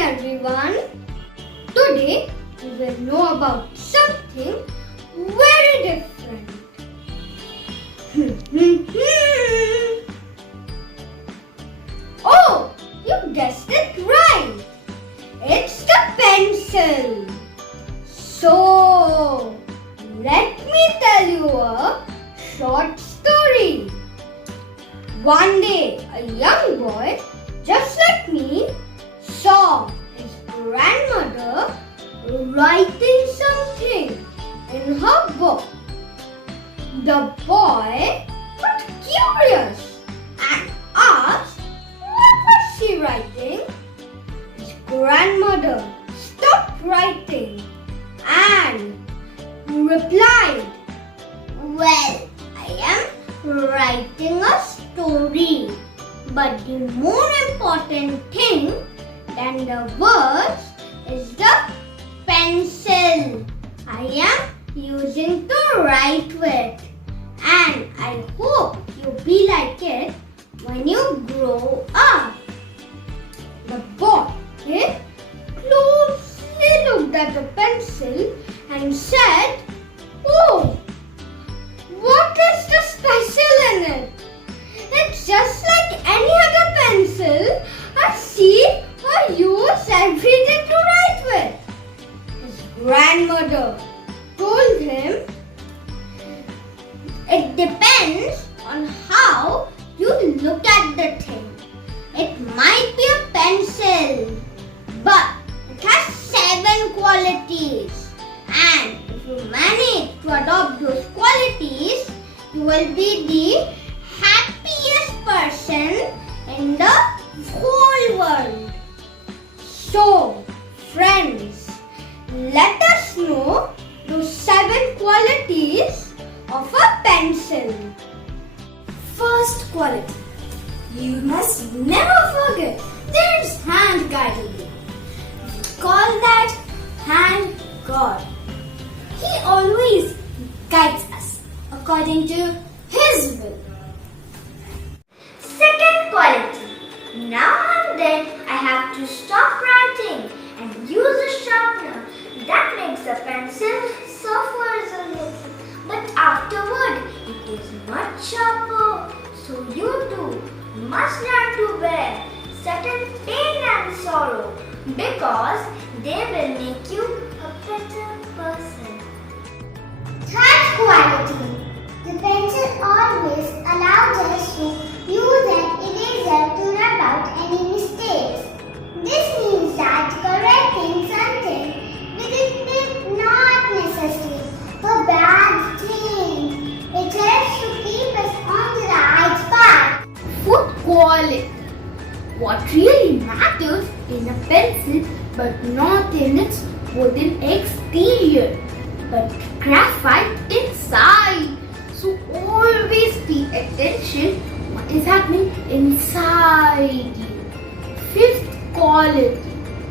everyone. Today we will know about something very different. Oh, you guessed it right. It's the pencil. So, let me tell you a short story. One day, a young boy, just like me, saw his grandmother writing something in her book. The boy got curious and asked, what was she writing? His grandmother stopped writing and replied, well, I am writing a story. But the more important thing than the words is the pencil I am using to write with. And I hope you be like it when you grow up. The boy closely looked at the pencil and said, oh, what is the special in it? It's just like any other pencil I see or use every day to write with. His grandmother told him, it depends on how you look at the thing. It might be a pencil, but it has 7 qualities. And if you manage to adopt those qualities, you will be the happiest person in the whole world. So, friends, let us know those 7 qualities of a pencil. First quality, you must never forget there's hand guiding you. We call that hand God. He always guides us according to His will. Second quality, now and then I have to stop writing and use a sharpener. That makes the pencil suffer a little, but afterward it is much sharper. So you too must learn to bear certain pain and sorrow because they will make you a better person. Third quality, the pencil always allows us to use an eraser to rub out any mistakes. This means that correcting something with it is not necessary a bad thing. It helps to keep us on the right path. Fourth quality. What really matters in a pencil, but not in its wooden exterior, but graphite inside. So always pay attention what is happening inside you. Fifth quality.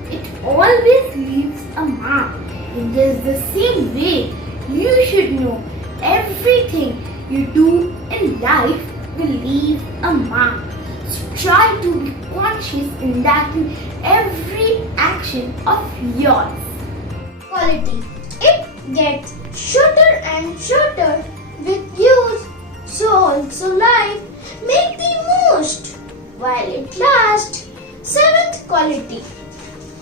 It always leaves a mark. In just the same way, you should know everything you do in life will leave a mark. So try to be conscious in that in every action of yours. Quality. It gets shorter and shorter with use. So also life make the most while it lasts. Seventh quality.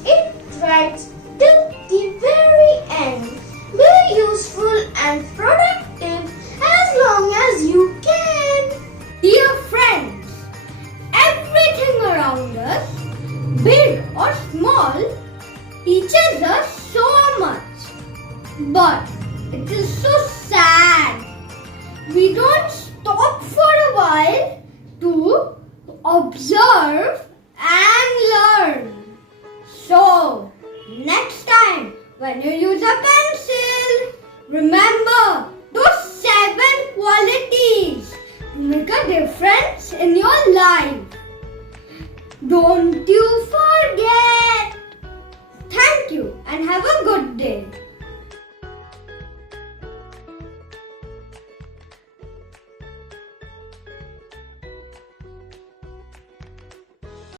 It writes till the very end. Be useful and productive as long as you can. Dear friends, everything around us, big or small, teaches us so much. But it is so sad. We don't stop for a while to observe and learn. So, next time when you use a pencil, remember those 7 qualities to make a difference in your life. Don't you forget. Thank you and have a good day.